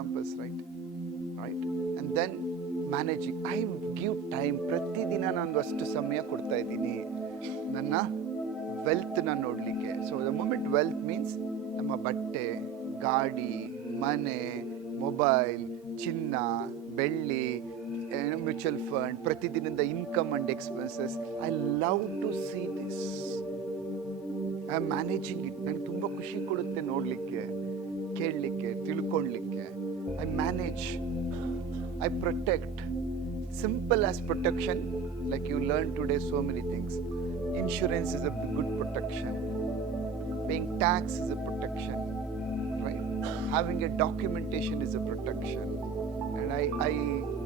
examples, right? And then managing. I give time. ಪ್ರತಿದಿನ ನಾನು ಅಷ್ಟು ಸಮಯ ಕೊಡ್ತಾ ಇದ್ದೀನಿ ನನ್ನ ವೆಲ್ತ್ನ ನೋಡಲಿಕ್ಕೆ. So the moment wealth means ನಮ್ಮ ಬಟ್ಟೆ, ಗಾಡಿ, ಮನೆ, ಮೊಬೈಲ್, ಚಿನ್ನ, ಬೆಳ್ಳಿ, ಮ್ಯೂಚುವಲ್ ಫಂಡ್, ಪ್ರತಿದಿನದ income and expenses. I love to see this. I am managing it. ನನಗೆ ತುಂಬ ಖುಷಿ ಕೊಡುತ್ತೆ ನೋಡಲಿಕ್ಕೆ, ಕೇಳಲಿಕ್ಕೆ, ತಿಳ್ಕೊಳ್ಲಿಕ್ಕೆ. I manage, I protect. Simple as protection, like you learned today so many things. Insurance is a good protection. Paying tax is a protection, right? Having a documentation is a protection. And I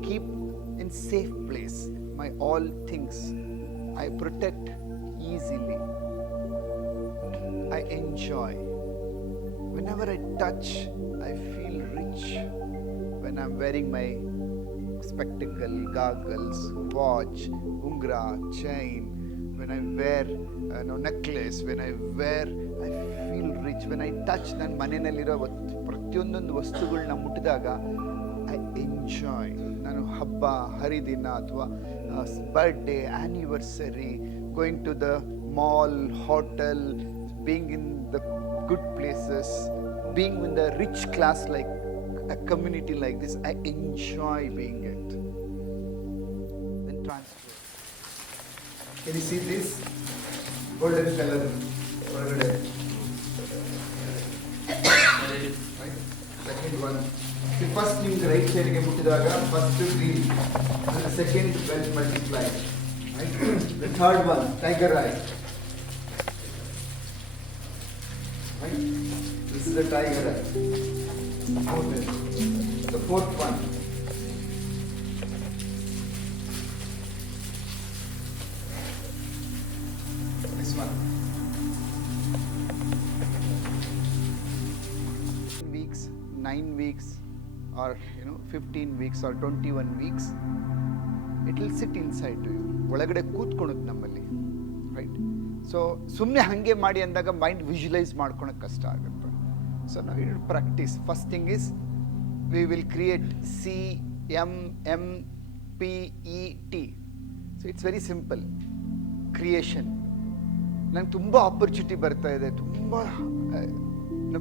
keep in safe place my all things. I protect easily. I enjoy. Whenever I touch, I feel rich. When I'm wearing my spectacle, goggles, watch, ungra, chain, when I wear necklace, when I wear, I feel rich. When I touch ನನ್ನ ಮನೆಯಲ್ಲಿರೋ ಪ್ರತಿಯೊಂದೊಂದು ವಸ್ತುಗಳನ್ನ ಮುಟ್ಟಿದಾಗ I enjoy. ನಾನು ಹಬ್ಬ ಹರಿದಿನ ಅಥವಾ birthday, anniversary, going to the mall, hotel, being in the good places, being in the rich class like a community like this, I enjoy being it. Then transfer. Can you see this golden color? Right? Second one. The first thing right side ge muttidaga first green, and the second well multiply. Right? The third one, tiger eye. Right? This is the tiger eye. The fourth one. This one. Weeks, 9 weeks, or 15 weeks, or 21 weeks, it will sit inside to you. ಒಳಗಡೆ ಕೂತ್ಕೊಳ್ಳುತ್ತೆ ನಮ್ಮಲ್ಲಿ, right? So ಸುಮ್ಮನೆ ಹಾಗೆ ಮಾಡಿ ಅಂದಾಗ mind visualise ಮಾಡ್ಕೊಳಕ್ಕೆ ಕಷ್ಟ ಆಗುತ್ತೆ. So now we need to practice. First thing is we will create CMMPET. So it's very simple. Creation. ನಂಗೆ ತುಂಬ ಆಪರ್ಚುನಿಟಿ ಬರ್ತಾ ಇದೆ. ತುಂಬ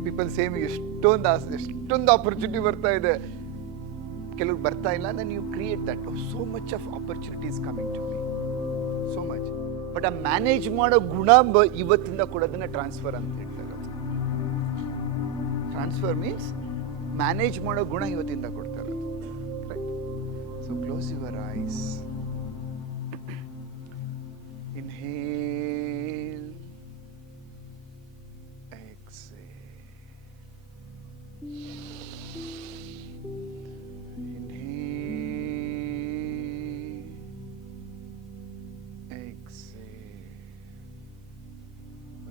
ಪೀಪಲ್ ಸೇಮ್ ಎಷ್ಟೊಂದು ಆಪರ್ಚುನಿಟಿ ಬರ್ತಾ ಇದೆ. ಕೆಲವ್ರು ಬರ್ತಾ ಇಲ್ಲ. then you create that. Oh, so much of opportunities coming to me. So much. But ಆ ಮ್ಯಾನೇಜ್ ಮಾಡೋ ಗುಣ ಇವತ್ತಿಂದ ಕೊಡೋದನ್ನ ಟ್ರಾನ್ಸ್ಫರ್ ಅಂತ ಹೇಳ್ತಾರೆ. ಟ್ರಾನ್ಸ್ಫರ್ ಮೀನ್ಸ್ ಮ್ಯಾನೇಜ್ ಮಾಡೋ ಗುಣ ಇವತ್ತಿಂದ ಕೊಡ್ತಾರೆ, right? So close your eyes. Inhale, exhale. Inhale, exhale.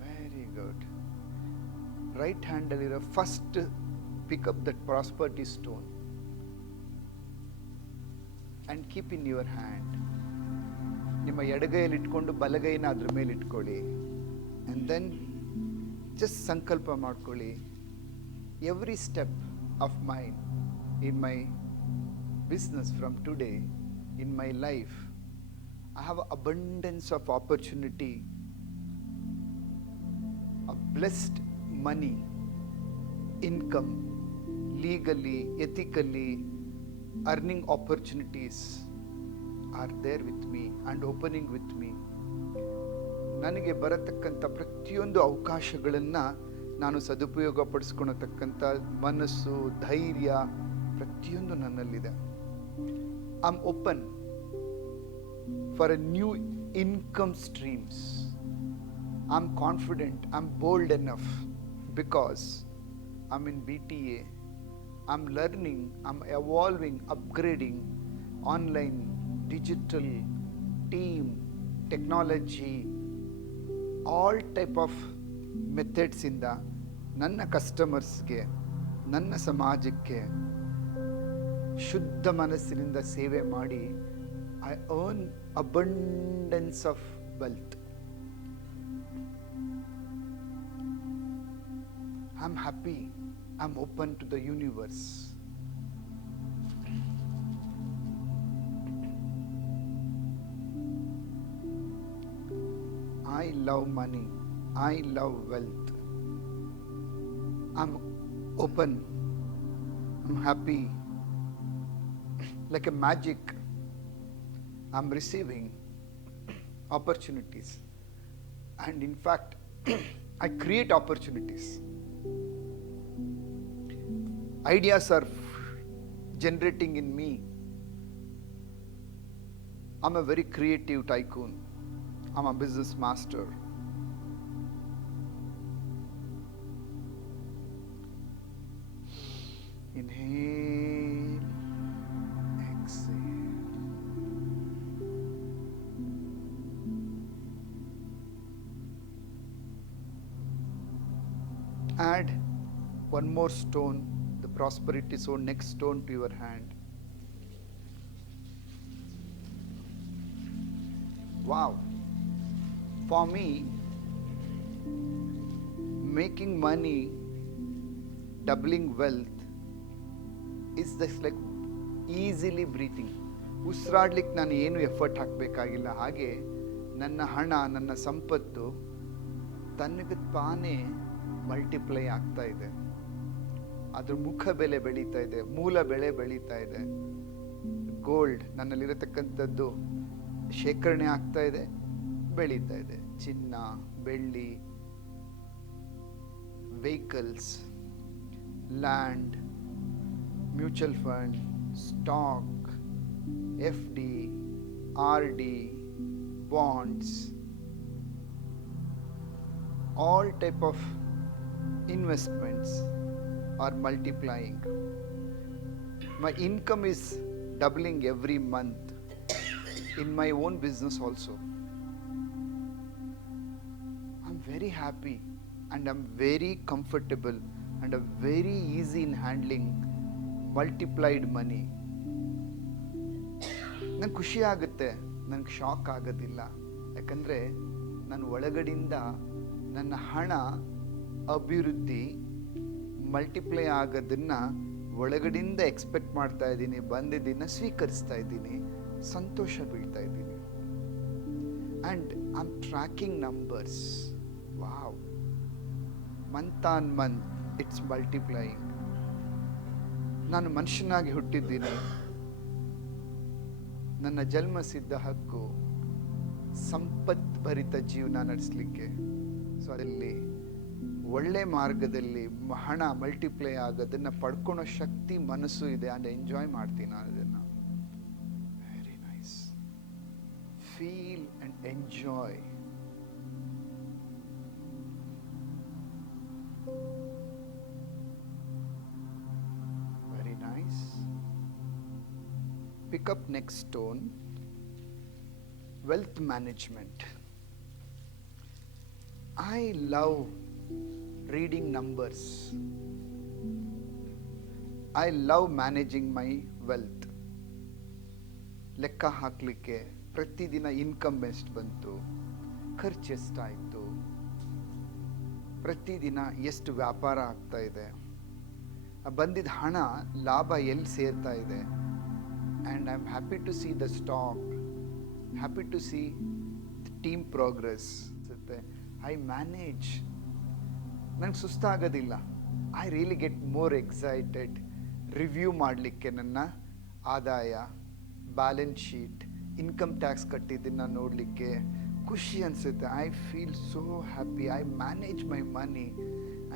Very good. Right ಹ್ಯಾಂಡಲ್ಲಿರೋ first pick up that prosperity stone and keep in your hand. ನಿಮ್ಮ ಎಡಗೈಯಲ್ಲಿ ಇಟ್ಕೊಂಡು ಬಲಗೈನ ಅದ್ರ ಮೇಲೆ ಇಟ್ಕೊಳ್ಳಿ. and then just ಸಂಕಲ್ಪ ಮಾಡ್ಕೊಳ್ಳಿ, every step of mine in my business from today, in my life, I have abundance of opportunity, a blessed money, income, legally, ethically, earning opportunities are there with me and opening with me. ನನಗೆ ಬರತಕ್ಕಂಥ ಪ್ರತಿಯೊಂದು ಅವಕಾಶಗಳನ್ನು ನಾನು ಸದುಪಯೋಗ ಪಡಿಸ್ಕೊಳತಕ್ಕಂಥ ಮನಸ್ಸು, ಧೈರ್ಯ ಪ್ರತಿಯೊಂದು ನನ್ನಲ್ಲಿದೆ. I am open for A new income streams. I am confident, I am bold enough because I'm in BTA, I'm learning, I'm evolving, upgrading, online, digital, team, technology, all type of methods ಇಂದ ನನ್ನ ಕಸ್ಟಮರ್ಸ್ಗೆ, ನನ್ನ ಸಮಾಜಕ್ಕೆ ಶುದ್ಧ ಮನಸ್ಸಿನಿಂದ ಸೇವೆ ಮಾಡಿ I earn abundance of wealth. I'm happy. I'm open to the universe. I love money. I love wealth. I'm open. I'm happy. Like a magic, I'm receiving opportunities. And in fact, I create opportunities. Ideas are generating in me. I'm a very creative tycoon. I'm a business master. Inhale, exhale. Add one more stone, the prosperity stone, next stone to your hand. Wow. For me, making money, doubling wealth is just like easily breathing. ಉಸಿರಾಡ್ಲಿಕ್ಕೆ ನಾನು ಏನು ಎಫರ್ಟ್ ಹಾಕಬೇಕಾಗಿಲ್ಲ. ಹಾಗೆ ನನ್ನ ಹಣ, ನನ್ನ ಸಂಪತ್ತು ತನಗೆ ತಾನೇ ಮಲ್ಟಿಪ್ಲೈ ಆಗ್ತಾ ಇದೆ. ಅದ್ರ ಮುಖ ಬೆಲೆ ಬೆಳೀತಾ ಇದೆ, ಮೂಲ ಬೆಳೆ ಬೆಳೀತಾ ಇದೆ. ಗೋಲ್ಡ್ ನನ್ನಲ್ಲಿರತಕ್ಕಂಥದ್ದು ಶೇಖರಣೆ ಆಗ್ತಾ ಇದೆ, ಬೆಳೀತಾ ಇದೆ. ಚಿನ್ನ, ಬೆಳ್ಳಿ, vehicles, land, mutual fund, stock, FD, RD, bonds, all type of investments are multiplying. My income is doubling every month in my own business also. I'm very happy and I'm very comfortable and I'm very easy in handling multiplied money. ನಂಗೆ ಖುಷಿ ಆಗುತ್ತೆ, ನನಗೆ ಶಾಕ್ ಆಗೋದಿಲ್ಲ. ಯಾಕಂದರೆ ನಾನು ಒಳಗಡೆಯಿಂದ ನನ್ನ ಹಣ ಅಭಿವೃದ್ಧಿ ಮಲ್ಟಿಪ್ಲೈ ಆಗೋದನ್ನು ಒಳಗಡೆಯಿಂದ ಎಕ್ಸ್ಪೆಕ್ಟ್ ಮಾಡ್ತಾ ಇದ್ದೀನಿ, ಬಂದಿದ್ದನ್ನು ಸ್ವೀಕರಿಸ್ತಾ ಇದ್ದೀನಿ, ಸಂತೋಷ ಬೀಳ್ತಾ ಇದ್ದೀನಿ. And I am tracking numbers. Wow, month on month it's multiplying. ನಾನು ಮನುಷ್ಯನಾಗಿ ಹುಟ್ಟಿದ್ದೀನಿ. ನನ್ನ ಜನ್ಮ ಸಿದ್ಧ ಹಕ್ಕು ಸಂಪತ್ಭರಿತ ಜೀವನ ನಡೆಸಲಿಕ್ಕೆ. ಸೊ ಅದರಲ್ಲಿ ಒಳ್ಳೆ ಮಾರ್ಗದಲ್ಲಿ ಹಣ ಮಲ್ಟಿಪ್ಲೈ ಆಗೋದನ್ನು ಪಡ್ಕೊಳೋ ಶಕ್ತಿ ಮನಸ್ಸು ಇದೆ. ಆ್ಯಂಡ್ ಎಂಜಾಯ್ ಮಾಡ್ತೀನಿ ನಾನು ಅದನ್ನು. Very nice. Feel and enjoy. Very nice. Pick up next stone, wealth management. I love reading numbers. I love managing my wealth. ಲೆಕ್ಕ ಹಾಕಲಿಕ್ಕೆ ಪ್ರತಿದಿನ ಇನ್ಕಮ್ ಎಷ್ಟು ಬಂತು, ಖರ್ಚು ಎಷ್ಟಾಯಿತು, ಪ್ರತಿದಿನ ಎಷ್ಟು ವ್ಯಾಪಾರ ಆಗ್ತಾ ಇದೆ, ಬಂದಿದ್ದ ಹಣ ಲಾಭ ಎಲ್ಲಿ ಸೇರ್ತಾ ಇದೆ. And I'm happy to see the stock, happy to see the team progress. I manage. ನನಗೆ ಸುಸ್ತಾಗೋದಿಲ್ಲ. I really get more excited. Review ಮಾಡಲಿಕ್ಕೆ ನನ್ನ ಆದಾಯ, ಬ್ಯಾಲೆನ್ಸ್ ಶೀಟ್, ಇನ್ಕಮ್ ಟ್ಯಾಕ್ಸ್ ಕಟ್ಟಿದ್ದನ್ನು ನೋಡಲಿಕ್ಕೆ ಖುಷಿ ಅನಿಸುತ್ತೆ. I feel so happy. I manage my money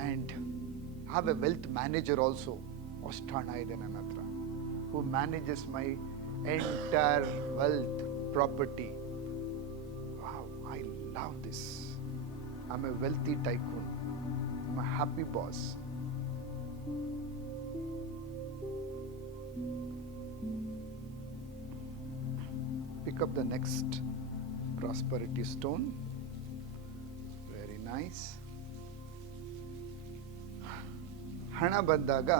and have A wealth manager also. ಅಷ್ಟು ಹಣ ಇದೆ ನನ್ನ ಹತ್ರ, who manages my entire wealth, property. Wow, I love this. I'm a wealthy tycoon. I'm a happy boss. Pick up the next prosperity stone. Very nice. ಹಣ ಬಂದಾಗ,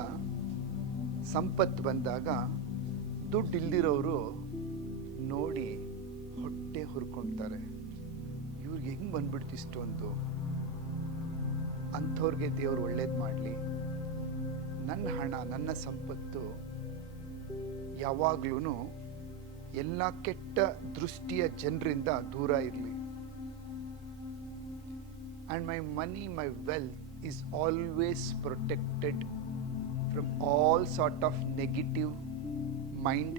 ಸಂಪತ್ತು ಬಂದಾಗ ದುಡ್ಡು ಇಲ್ದಿರೋರು ನೋಡಿ ಹೊಟ್ಟೆ ಹುರ್ಕೊಳ್ತಾರೆ. ಇವ್ರಿಗೆ ಹೆಂಗೆ ಬಂದ್ಬಿಡ್ತು ಇಷ್ಟೊಂದು? ಅಂಥವ್ರಿಗೆ ದೇವರು ಒಳ್ಳೇದು ಮಾಡಲಿ. ನನ್ನ ಹಣ, ನನ್ನ ಸಂಪತ್ತು ಯಾವಾಗ್ಲೂ ಎಲ್ಲ ಕೆಟ್ಟ ದೃಷ್ಟಿಯ ಜನರಿಂದ ದೂರ ಇರಲಿ. and my money, my wealth is always protected from all sort of negative mind,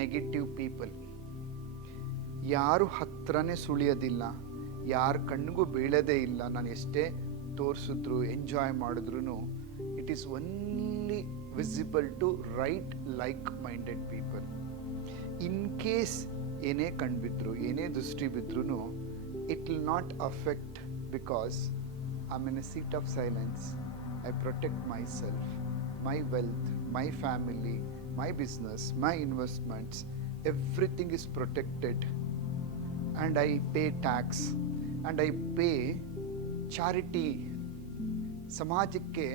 negative people. ಯಾರು ಹತ್ರನೇ ಸುಳಿಯೋದಿಲ್ಲ, ಯಾರ ಕಣ್ಣಿಗೂ ಬೀಳೋದೇ ಇಲ್ಲ. ನಾನು ಎಷ್ಟೇ ತೋರಿಸಿದ್ರು ಎಂಜಾಯ್ ಮಾಡಿದ್ರು it is only visible to right like minded people. In case ಏನೇ ಕಣ್ಬಿದ್ರು, ಏನೇ ದೃಷ್ಟಿ ಬಿದ್ರೂ it will not affect, because I am in a seat of silence. I protect myself, my wealth, my family, my business, my investments, everything is protected, and I pay tax and I pay charity. ಸಮಾಜಕ್ಕೆ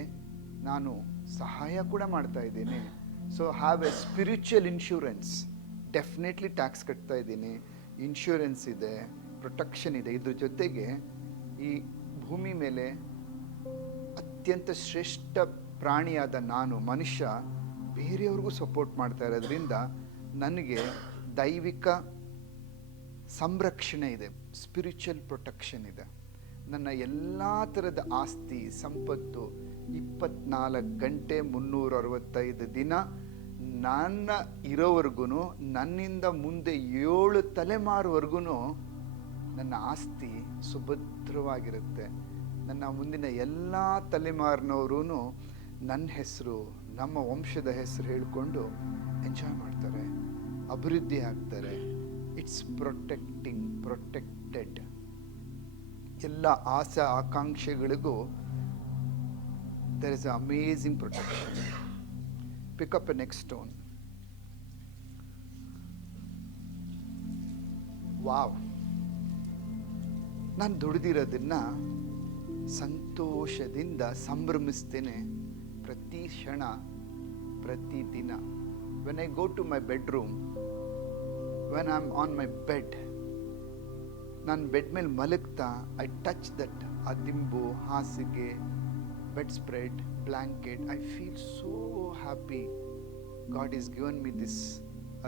ನಾನು ಸಹಾಯ ಕೂಡ ಮಾಡ್ತಾ ಇದ್ದೀನಿ. So have A spiritual insurance. Definitely tax ಕಟ್ತಾ ಇದ್ದೀನಿ, ಇನ್ಶೂರೆನ್ಸ್ ಇದೆ, ಪ್ರೊಟೆಕ್ಷನ್ ಇದೆ. ಇದ್ರ ಜೊತೆಗೆ ಈ ಭೂಮಿ ಮೇಲೆ ಅತ್ಯಂತ ಶ್ರೇಷ್ಠ ಪ್ರಾಣಿಯಾದ ನಾನು ಮನುಷ್ಯ ಬೇರೆಯವ್ರಿಗೂ ಸಪೋರ್ಟ್ ಮಾಡ್ತಾ ಇರೋದ್ರಿಂದ ನನಗೆ ದೈವಿಕ ಸಂರಕ್ಷಣೆ ಇದೆ, ಸ್ಪಿರಿಚುವಲ್ ಪ್ರೊಟೆಕ್ಷನ್ ಇದೆ. ನನ್ನ ಎಲ್ಲ ಥರದ ಆಸ್ತಿ ಸಂಪತ್ತು 24 ಗಂಟೆ 365 ದಿನ ನನ್ನ ಇರೋವರೆಗೂ, ನನ್ನಿಂದ ಮುಂದೆ 7 ತಲೆಮಾರುವರೆಗೂ ನನ್ನ ಆಸ್ತಿ ಸುಭದ್ರವಾಗಿರುತ್ತೆ. ನನ್ನ ಮುಂದಿನ ಎಲ್ಲ ತಲೆಮಾರಿನವರು ನನ್ನ ಹೆಸರು, ನಮ್ಮ ವಂಶದ ಹೆಸರು ಹೇಳಿಕೊಂಡು ಎಂಜಾಯ್ ಮಾಡ್ತಾರೆ, ಅಭಿವೃದ್ಧಿ ಆಗ್ತಾರೆ. It's protected. ಎಲ್ಲ ಆಸೆ ಆಕಾಂಕ್ಷೆಗಳಿಗೂ there is an amazing protection. Pick up a next stone. Wow, ನಾನು ದುಡಿದಿರೋದನ್ನ ಸಂತೋಷದಿಂದ ಸಂಭ್ರಮಿಸ್ತೇನೆ ಪ್ರತಿ ಕ್ಷಣ, ಪ್ರತಿ ದಿನ. When I go to my bedroom, when I am on my bed, ನಾನು ಬೆಡ್ ಮೇಲೆ ಮಲಗ್ತಾ ಐ ಟಚ್ ದಟ್, ಆ ದಿಂಬು, ಹಾಸಿಗೆ, bedspread, blanket, I feel so happy. God is given me this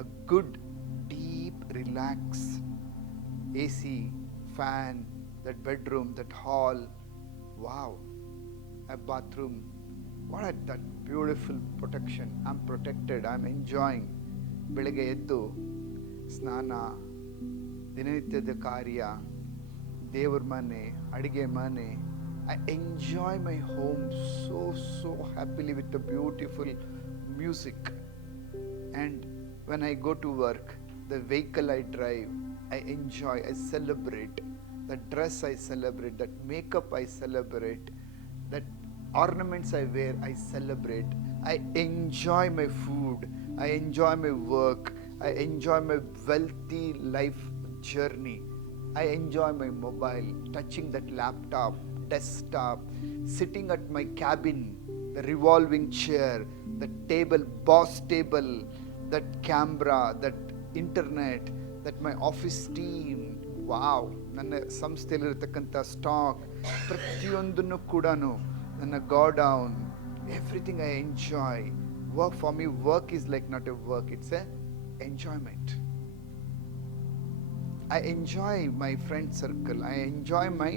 a good deep relax. AC, fan, that bedroom, that hall, wow, a bathroom, what that beautiful protection. I'm protected, I'm enjoying. ಬೆಳಗ್ಗೆ ಎದ್ದು ಸ್ನಾನ, ದಿನನಿತ್ಯದ ಕಾರ್ಯ, ದೇವ್ರ ಮನೆ, ಅಡುಗೆ ಮನೆ. I enjoy my home so happily with the beautiful music. And when I go to work, the vehicle I drive, I enjoy, I celebrate. That dress I celebrate, that makeup I celebrate, that ornaments I wear I celebrate. I enjoy my food, I enjoy my work, I enjoy my wealthy life journey. I enjoy my mobile, touching that laptop, desktop, sitting at my cabin, the revolving chair, the table, boss table, that camera, that internet, that my office team. Wow, ನನ್ನ ಸಂಸ್ಥೆಯಲ್ಲಿರತಕ್ಕಂಥ stock ಪ್ರತಿಯೊಂದನ್ನು ಕೂಡ, ನನ್ನ godown, everything I enjoy. Work for me, work is like not a work, it's a enjoyment. I enjoy my friend circle, I enjoy my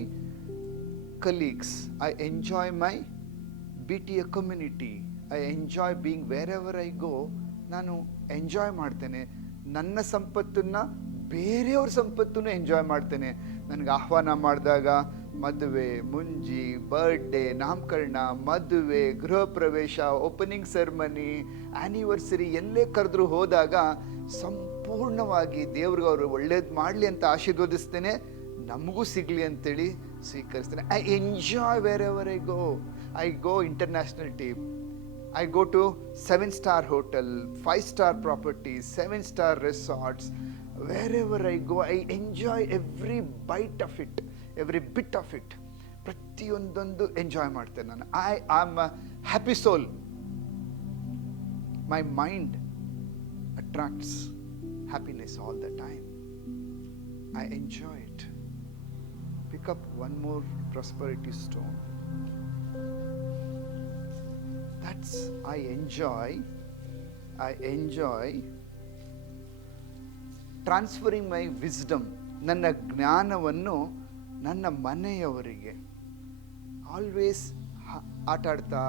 colleagues, I enjoy my BTA community, I enjoy being wherever I go. ನಾನು enjoy ಮಾಡ್ತೇನೆ. ನನ್ನ ಸಂಪತ್ತನ್ನು, ಬೇರೆಯವ್ರ ಸಂಪತ್ತನ್ನು ಎಂಜಾಯ್ ಮಾಡ್ತೇನೆ. ನನಗೆ ಆಹ್ವಾನ ಮಾಡಿದಾಗ ಮದುವೆ, ಮುಂಜಿ, ಬರ್ಡೇ, ನಾಮಕರಣ, ಮದುವೆ, ಗೃಹ ಪ್ರವೇಶ, ಓಪನಿಂಗ್ ಸೆರೆಮನಿ, ಆ್ಯನಿವರ್ಸರಿ, ಎಲ್ಲೇ ಕರೆದ್ರು ಹೋದಾಗ ಸಂಪೂರ್ಣವಾಗಿ ದೇವ್ರಿಗೆ ಅವರು ಒಳ್ಳೇದು ಮಾಡಲಿ ಅಂತ ಆಶೀರ್ವದಿಸ್ತೇನೆ, ನಮಗೂ ಸಿಗಲಿ ಅಂತೇಳಿ ಸ್ವೀಕರಿಸ್ತೇನೆ. I enjoy wherever I go. I go international trip, I go to 7-star hotel, 5-star properties, 7-star resorts. Wherever I go, I enjoy every bite of it, every bit of it. ಪ್ರತಿಯೊಂದೊಂದು enjoy ಮಾಡ್ತೇನೆ ನಾನು. I am a happy soul. My mind attracts happiness all the time. I enjoy it. Pick up one more prosperity stone. That's I enjoy transferring my wisdom, ನನ್ನ ಜ್ಞಾನವನ್ನು ನನ್ನ ಮನೆಯವರಿಗೆ, ಆಲ್ವೇಸ್ ಆಟ ಆಡ್ತಾ,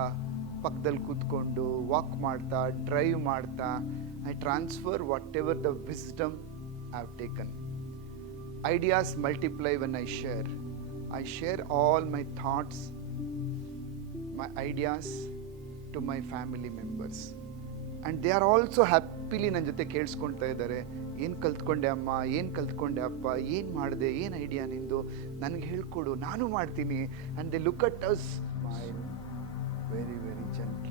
ಪಕ್ಕದಲ್ಲಿ ಕೂತ್ಕೊಂಡು, ವಾಕ್ ಮಾಡ್ತಾ, ಡ್ರೈವ್ ಮಾಡ್ತಾ, I transfer what ever the wisdom I have taken. Ideas multiply when I share. I share all my thoughts, my ideas to my family members. And they are also happily ನನ್ನ ಜೊತೆ ಕೇಳಿಸ್ಕೊಳ್ತಾ ಇದ್ದಾರೆ. ಏನು ಕಲ್ತ್ಕೊಂಡೆ ಅಮ್ಮ, ಏನು ಕಲ್ತ್ಕೊಂಡೆ ಅಪ್ಪ, ಏನು ಮಾಡಿದೆ, ಏನು ಐಡಿಯಾ ನಿಂದು, ನನಗೆ ಹೇಳ್ಕೊಡು, ನಾನು ಮಾಡ್ತೀನಿ. And they look at us, smile, very very gentle.